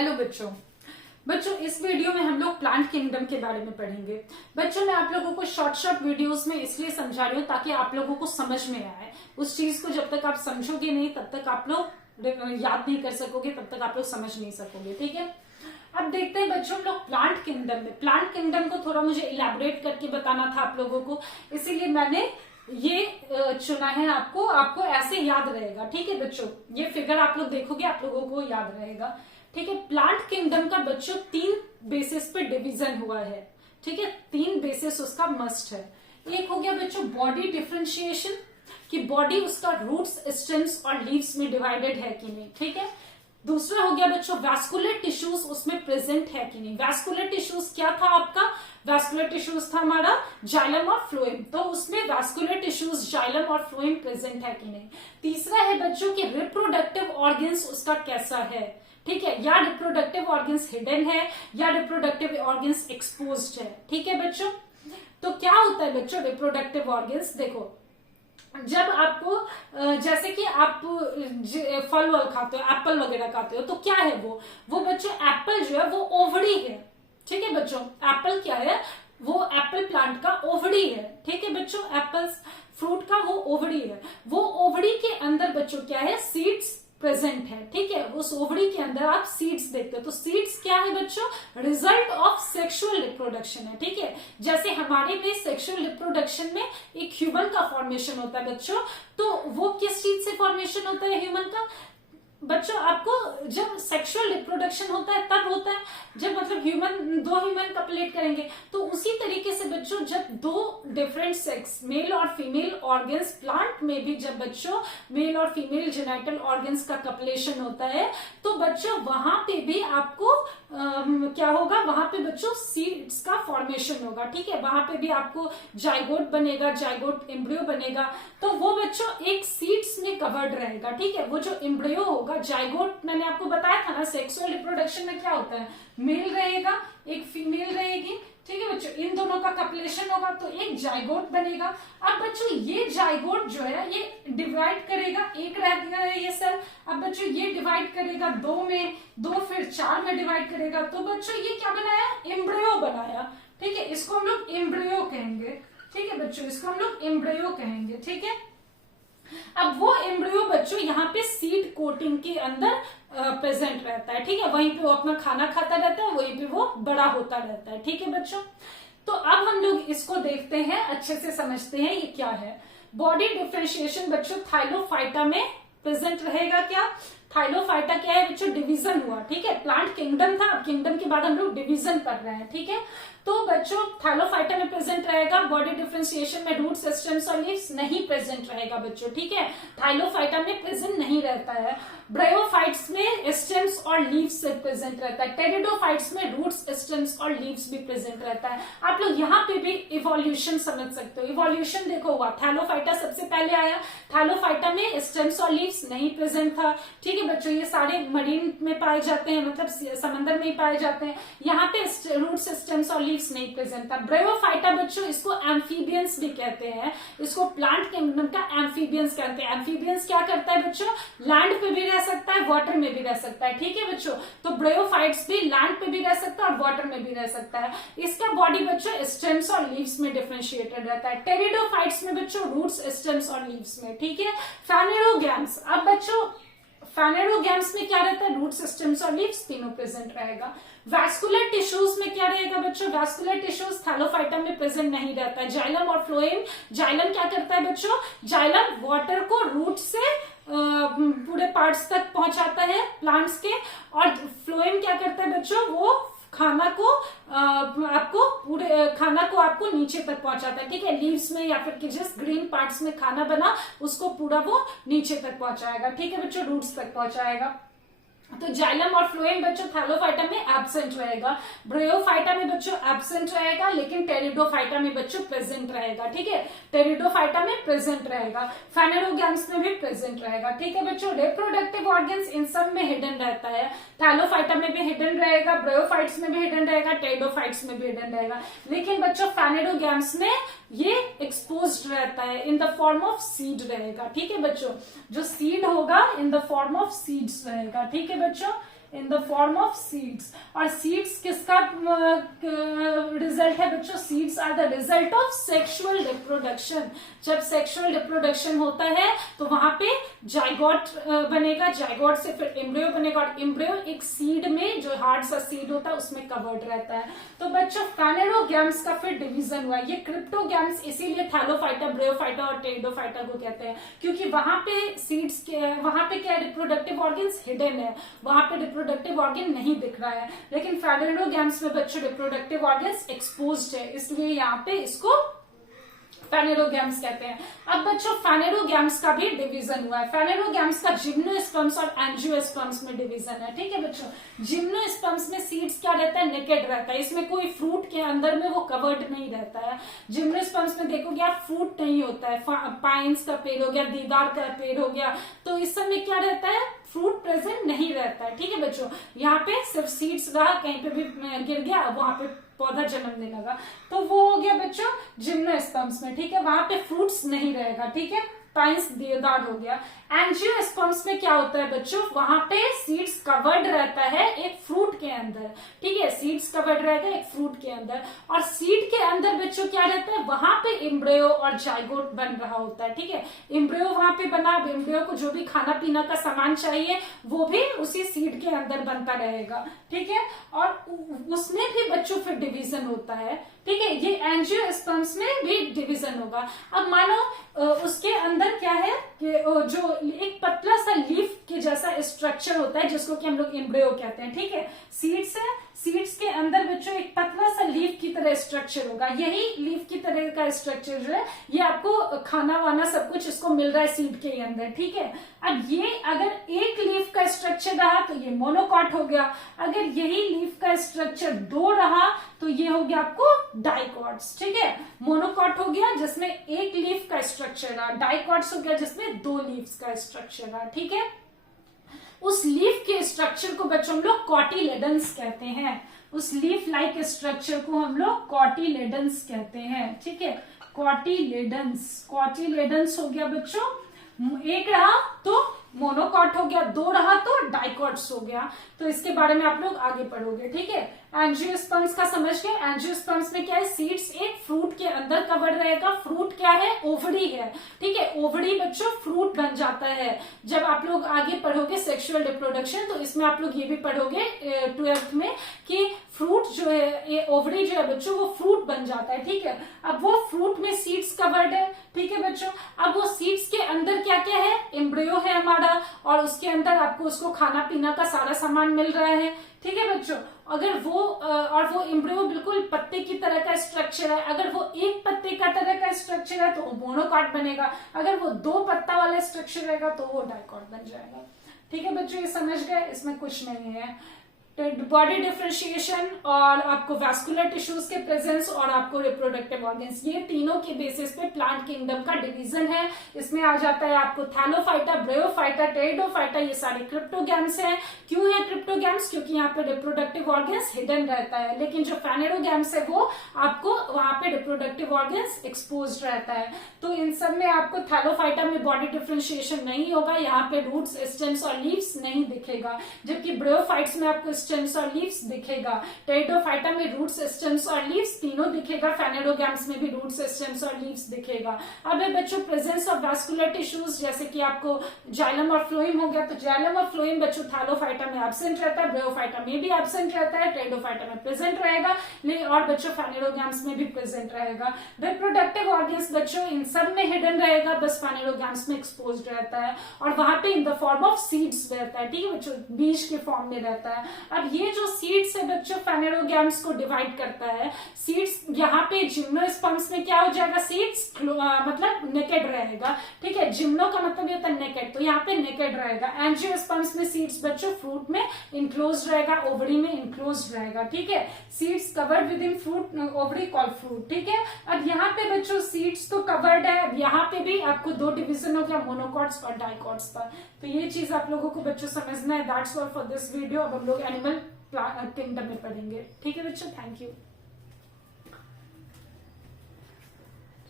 Hello बच्चों इस video में हम लोग प्लांट किंगडम के बारे में पढ़ेंगे। बच्चों मैं आप लोगों को शॉर्ट वीडियोस में इसलिए समझा रही हूँ ताकि आप लोगों को समझ में आए। उस चीज को जब तक आप समझोगे नहीं तब तक आप लोग याद नहीं कर सकोगे, तब तक आप लोग समझ नहीं सकोगे। ठीक है, अब देखते हैं बच्चों हम लोग प्लांट किंगडम में। प्लांट किंगडम को थोड़ा मुझे इलैबोरेट करके बताना था आप लोगों को, इसीलिए मैंने ये चुना है। आपको ऐसे याद रहेगा। ठीक है बच्चों, ये फिगर आप लोग देखोगे आप लोगों को याद रहेगा। ठीक है, प्लांट किंगडम का बच्चों 3 बेसिस पे डिवीजन हुआ है। ठीक है, 3 बेसिस उसका मस्ट है। एक हो गया बच्चों बॉडी डिफरेंशिएशन, कि बॉडी उसका रूट्स, स्टेम्स और लीव्स में डिवाइडेड है कि नहीं। ठीक है, दूसरा हो गया बच्चों वैस्कुलर टिश्यूज उसमें प्रेजेंट है कि नहीं। वैस्कुलर टिश्यूज क्या था आपका? वैस्कुलर टिश्यूज था हमारा जाइलम और फ्लोएम, तो उसमें वैस्कुलर टिश्यूज जाइलम और फ्लोएम प्रेजेंट है कि नहीं। तीसरा है बच्चों कि रिप्रोडक्टिव ऑर्गन्स उसका कैसा है। ठीक है, या रिप्रोडक्टिव ऑर्गन्स हिडन है या रिप्रोडक्टिव ऑर्गन्स एक्सपोज्ड है। ठीक है बच्चों, तो क्या होता है बच्चों रिप्रोडक्टिव ऑर्गन्स? देखो, जब आपको जैसे कि आप फल वल खाते हो, एप्पल वगैरह खाते हो, तो क्या है वो बच्चों एप्पल जो है वो ओवरी है। ठीक है बच्चों, एप्पल क्या है? वो एप्पल प्लांट का ओवरी है। ठीक है बच्चों, एप्पल्स फ्रूट का वो ओवरी है। वो ओवरी के अंदर बच्चों क्या है? सीड्स प्रेजेंट है। ठीक है, उस ओवरी के अंदर आप सीड्स देखते हो, तो सीड्स क्या है बच्चों? रिजल्ट ऑफ सेक्सुअल रिप्रोडक्शन है। ठीक है, जैसे हमारे में सेक्सुअल रिप्रोडक्शन में एक ह्यूमन का फॉर्मेशन होता है बच्चों, तो वो किस चीज से फॉर्मेशन होता है ह्यूमन का? बच्चों आपको जब सेक्सुअल रिप्रोडक्शन होता है तब होता है जब मतलब दो ह्यूमन कपलेट करेंगे। तो उसी तरीके से बच्चों जब 2 डिफरेंट सेक्स मेल और फीमेल ऑर्गन्स, प्लांट में भी जब बच्चों मेल और फीमेल जेनाइटल ऑर्गन्स का कपलेशन होता है तो बच्चों वहां पे भी आपको क्या होगा? वहां पे बच्चों सीड्स का फॉर्मेशन होगा। ठीक है, वहां पे भी आपको जाइगोट बनेगा, जाइगोट एम्ब्रियो बनेगा, तो वो बच्चों एक सीड्स में कवर्ड रहेगा। ठीक है, वो जो एम्ब्रियो होगा, जाइगोट मैंने आपको बताया था ना, सेक्सुअल रिप्रोडक्शन में क्या होता है? मेल रहेगा, एक फीमेल रहेगी। ठीक है बच्चों, इन दोनों का कपलेशन होगा तो एक जाइगोट बनेगा। अब बच्चों ये जाइगोट जो है ये डिवाइड करेगा, एक रह गया है ये सेल। अब बच्चों ये डिवाइड करेगा 2 में, 2 फिर 4 में डिवाइड करेगा, तो बच्चों ये क्या बनाया? एम्ब्रियो बनाया। ठीक है, इसको हम लोग एम्ब्रियो कहेंगे। ठीक है बच्चों, इसको हम लोग एम्ब्रियो कहेंगे। ठीक है, अब वो एम्ब्रियो बच्चों यहाँ पे सीड कोटिंग के अंदर प्रेजेंट रहता है। ठीक है, वहीं पे वो अपना खाना खाता रहता है, वहीं पे वो बड़ा होता रहता है। ठीक है बच्चों, तो अब हम लोग इसको देखते हैं, अच्छे से समझते हैं ये क्या है। बॉडी डिफरेंशिएशन बच्चों थाइलोफाइटा में प्रेजेंट रहेगा। क्या थाइलोफाइटा क्या है बच्चों? डिवीजन हुआ। ठीक है, प्लांट किंगडम था, अब किंगडम के बाद हम लोग डिवीजन कर रहे हैं। ठीक है, तो बच्चों थाइलोफाइटा में प्रेजेंट रहेगा। बॉडी डिफरेंशिएशन में रूट्स, स्टेम्स और लीव्स नहीं प्रेजेंट रहेगा बच्चों। ठीक है, थाइलोफाइटा में प्रेजेंट नहीं रहता है। ब्रायोफाइट्स में स्टेम्स और लीव्स से प्रेजेंट रहता है। टेरिडोफाइट्स में रूट्स, स्टेम्स और लीव्स भी प्रेजेंट रहता है। आप लोग यहाँ पे भी इवोल्यूशन समझ सकते हो। इवोल्यूशन देखो हुआ, थाइलोफाइटा सबसे पहले आया, थाइलोफाइटा में स्टेम्स और लीव्स नहीं प्रेजेंट था। ठीक है बच्चों, ये सारे मरीन में पाए जाते हैं, मतलब समंदर में ही पाए जाते हैं। यहाँ पे रूट्स, स्टेम्स और लीव्स नहीं प्रेजेंट था। ब्रायोफाइटा बच्चों इसको एम्फीबियंस भी कहते हैं, इसको प्लांट किंगडम का एम्फीबियंस कहते हैं। एम्फीबियंस क्या करता है बच्चों? लैंड पे भी रह सकता है, वाटर में भी रह सकता है। ठीक है बच्चों, तो ब्रायोफाइट्स भी लैंड पे भी रह सकता है और वाटर में भी रह सकता है। इसका बॉडी बच्चों स्टेम्स और लीव्स में डिफरेंशिएटेड रहता है। टेरिडोफाइट्स में बच्चों रूट्स, स्टेम्स और लीव्स में। ठीक है, फेनेरोगैम्स, अब बच्चों फेनेरोगैम्स में क्या रहता है? रूट्स, स्टेम्स और लीव्स तीनों प्रेजेंट रहेगा। वैस्कुलर टिश्यूज में क्या रहेगा बच्चों? वैस्कुलर टिश्यूज थाइलोफाइटा में प्रेजेंट नहीं रहता है। जाइलम और फ्लोएम, जाइलम क्या करता है बच्चों? जाइलम वाटर को रूट से पूरे पार्ट्स तक पहुंचाता है प्लांट्स के, और फ्लोएम क्या करता है बच्चों? वो खाना को आपको नीचे तक पहुंचाता है। ठीक है, लीव्स में या फिर जिस ग्रीन पार्ट्स में खाना बना उसको पूरा वो नीचे तक पहुंचाएगा। ठीक है बच्चों, रूट्स तक पहुंचाएगा। तो जाइलम और फ्लोएम बच्चों थाइलोफाइटा में एब्सेंट रहेगा। ब्रायोफाइटा में बच्चों एब्सेंट रहेगा, लेकिन टेरिडोफाइटा में बच्चों प्रेजेंट रहेगा। ठीक है, टेरिडोफाइटा में प्रेजेंट रहेगा, फेनेरोगैम्स में भी प्रेजेंट रहेगा। ठीक है बच्चों, रिप्रोडक्टिव ऑर्गन्स इन सब में हिडन रहता है। थाइलोफाइटा में भी हिडन रहेगा, ब्रायोफाइट्स में भी हिडन रहेगा, टेरिडोफाइट्स में भी हिडन रहेगा, लेकिन बच्चों फेनेरोगैम्स में ये एक्सपोज्ड रहता है, in the form of seed रहेगा। ठीक है बच्चों, जो सीड होगा in the form of seeds रहेगा। ठीक है बच्चों, in the form of seeds. और सीड्स किसका रिजल्ट है बच्चों? Seeds are the result of sexual reproduction. जब सेक्सुअल रिप्रोडक्शन होता है तो वहां पे जाइगोट बनेगा, जाइगोट से फिर एम्ब्रियो बनेगा, और एम्ब्रियो एक सीड में, जो हार्ड सा सीड होता है उसमें कवर्ड रहता है। तो बच्चों फानेरोगैम्स का फिर डिवीजन हुआ। ये क्रिप्टोगैम्स इसीलिए थैलोफाइटा, ब्रियोफाइटा और टेरिडोफाइटा को कहते हैं, क्योंकि वहां पे सीड्स के, वहां पे क्या रिप्रोडक्टिव ऑर्गन्स हिडन है, वहां पे रिप्रोडक्टिव ऑर्गन नहीं दिख रहा है। लेकिन फानेरोगैम्स में बच्चों रिप्रोडक्टिव ऑर्गन्स एक्सपोज्ड है, इसलिए यहाँ पे इसको फानेरोगैम्स कहते हैं। अब बच्चों फानेरोगैम्स का भी डिवीजन हुआ है। फानेरोगैम्स का जिम्नोस्पर्म्स और एंजियोस्पर्म्स में डिवीजन है, ठीक है बच्चों। जिम्नोस्पर्म्स में सीड्स क्या रहता है? नेकेड रहता है, इसमें कोई फ्रूट के अंदर में वो कवर्ड नहीं रहता है। जिम्नोस्पर्म्स में देखोगे आप, फ्रूट नहीं होता है, पाइन्स का पेड़ हो गया, देवदार का पेड़ हो गया, तो इस सब में क्या रहता है? फ्रूट प्रेजेंट नहीं रहता है, ठीक है बच्चों। यहाँ पे सिर्फ सीड्स रहा, कहीं पे भी गिर गया, वहां पे पौधा जन्मने लगा, तो वो हो गया बच्चों जिम्नोस्पर्म्स में, ठीक है। वहां पे फ्रूट्स नहीं रहेगा, ठीक है, पाइन्स देवदार हो गया। एंजियोस्पर्म्स में क्या होता है बच्चों? वहां पे सीड्स कवर्ड रहता है एक फ्रूट के अंदर, ठीक है, सीड्स कवर्ड रहता है एक फ्रूट के अंदर, और सीड के अंदर बच्चों क्या रहता है? वहां पे एम्ब्रियो और जाइगोट बन रहा होता है, ठीक है। एम्ब्रियो वहां पे बना, एम्ब्रियो को जो भी खाना पीना का सामान चाहिए वो भी उसी सीड के अंदर बनता रहेगा, ठीक है। और उसमें भी बच्चों फिर डिवीजन होता है, ठीक है। ये एंजियोस्पर्म्स में भी डिवीजन होगा। अब मानो उसके अंदर क्या है कि जो एक पतला सा लीफ के जैसा स्ट्रक्चर होता है, जिसको कि हम लोग एम्ब्रियो कहते हैं, ठीक है। सीड्स है, सीड्स के अंदर बच्चों एक पतला सा लीफ की तरह स्ट्रक्चर होगा। यही लीफ की तरह का स्ट्रक्चर जो है, ये आपको खाना वाना सब कुछ इसको मिल रहा है सीड के अंदर, ठीक है। अब ये अगर एक लीफ का स्ट्रक्चर रहा तो ये मोनोकॉट हो गया, अगर यही लीफ का स्ट्रक्चर दो रहा तो ये हो गया आपको डाइकॉट्स, ठीक है। मोनोकॉट हो गया जिसमें एक लीफ का स्ट्रक्चर रहा, डाइकॉट्स हो गया जिसमें दो लीव्स का स्ट्रक्चर रहा, ठीक है। उस लीफ के स्ट्रक्चर को बच्चों हम लोग कॉटिलेडन्स कहते हैं। उस लीफ लाइक स्ट्रक्चर को हम लोग कॉटिलेडन्स कहते हैं, ठीक है। कॉटिलेडन्स, कॉटिलेडन्स हो गया बच्चों, एक रहा तो मोनोकॉट हो गया, दो रहा तो डाइकॉट्स हो गया। तो इसके बारे में आप लोग आगे पढ़ोगे, ठीक है। एंजियोस्पर्म्स का समझ गए। एंजियोस्पर्म्स में क्या है? सीड्स एक फ्रूट के अंदर कवर रहेगा। फ्रूट क्या है? ओवरी है, ठीक है। ओवरी बच्चों फ्रूट बन जाता है। जब आप लोग आगे पढ़ोगे सेक्सुअल रिप्रोडक्शन, तो इसमें आप लोग ये भी पढ़ोगे 12th में कि फ्रूट जो है, ये ओवरी जो है बच्चों, वो फ्रूट बन जाता है, ठीक है। अब वो फ्रूट में सीड्स कवर्ड है, ठीक है बच्चों। अब वो सीड्स के अंदर क्या क्या है? एम्ब्रियो है हमारा, और उसके अंदर आपको उसको खाना पीना का सारा सामान मिल रहा है, ठीक है बच्चों। अगर वो और वो एम्ब्रियो बिल्कुल पत्ते की तरह का स्ट्रक्चर है, अगर वो एक पत्ते का तरह का स्ट्रक्चर है तो वो मोनोकॉट बनेगा, अगर वो दो पत्ता वाला स्ट्रक्चर रहेगा तो वो डाइकॉट बन जाएगा, ठीक है बच्चों। ये समझ गए, इसमें कुछ नहीं है। बॉडी डिफरेंशिएशन और आपको वैस्कुलर टिश्यूज के प्रेजेंस और आपको रिप्रोडक्टिव ऑर्गन्स, ये तीनों के बेसिस पे प्लांट किंगडम का डिवीजन है। इसमें आ जाता है आपको थैलोफाइटा, ब्रियोफाइटा, टेरिडोफाइटा, ये सारे क्रिप्टोगैम्स हैं। क्यों है क्रिप्टोगैम्स? क्योंकि यहाँ पे रिप्रोडक्टिव ऑर्गन्स हिडन रहता है, लेकिन जो फानेरोगैम्स है वो आपको वहां पे रिप्रोडक्टिव ऑर्गन्स एक्सपोज रहता है। तो इन सब में आपको थैलोफाइटा में बॉडी डिफरेंशिएशन नहीं होगा, यहाँ पे रूट्स, स्टेम्स और लीव्स नहीं दिखेगा, जबकि ब्रियोफाइट्स में आपको स्टेम्स और लीव्स दिखेगा। टेरिडोफाइटा में रूट्स, स्टेम्स और लीव्स तीनों दिखेगा। फेनेरोगैम्स में भी रूट्स, स्टेम्स और लीव्स दिखेगा। अब है बच्चों प्रेजेंस ऑफ वैस्कुलर टिश्यूज, जैसे कि आपको जाइलम और फ्लोएम हो गया, तो जाइलम और फ्लोएम बच्चों थैलोफाइटा में एब्सेंट रहता है, ब्रियोफाइटा में भी एब्सेंट रहता है, टेरिडोफाइटा में प्रेजेंट रहेगा, और बच्चों फेनेरोगैम्स में भी प्रेजेंट रहेगा। रिप्रोडक्टिव ऑर्गन्स बच्चों इन सब में हिडन रहेगा, बस फेनेरोगैम्स में एक्सपोज रहता है, और वहां पे इन द फॉर्म ऑफ सीड्स रहता है, ठीक है बच्चों, बीज के फॉर्म में रहता है। अब ये जो सीड्स है बच्चों फेनेरोगैम्स को डिवाइड करता है। सीड्स यहाँ पे जिम्नोस्पर्म्स में क्या हो जाएगा? सीड्स मतलब नेकेड रहेगा, ठीक है। जिम्नो का मतलब ये होता है नेकेड, तो यहाँ पे नेकेड रहेगा। एंजियोस्पर्म्स में सीड्स बच्चों फ्रूट में इनक्लोज रहेगा, ओवरी में इनक्लोज रहेगा, ठीक है। Seeds covered with in fruit, ovary call fruit, ठीक है। अब यहाँ पे बच्चों सीड्स तो कवर्ड है, अब यहाँ पे भी आपको दो डिविजन हो गया, मोनोकॉट्स और डाइकॉट्स पर। तो ये चीज आप लोगों को बच्चों समझना है। That's all for this video. अब हम लोग एनिमल किंगडम में पढ़ेंगे, ठीक है बच्चों। Thank you.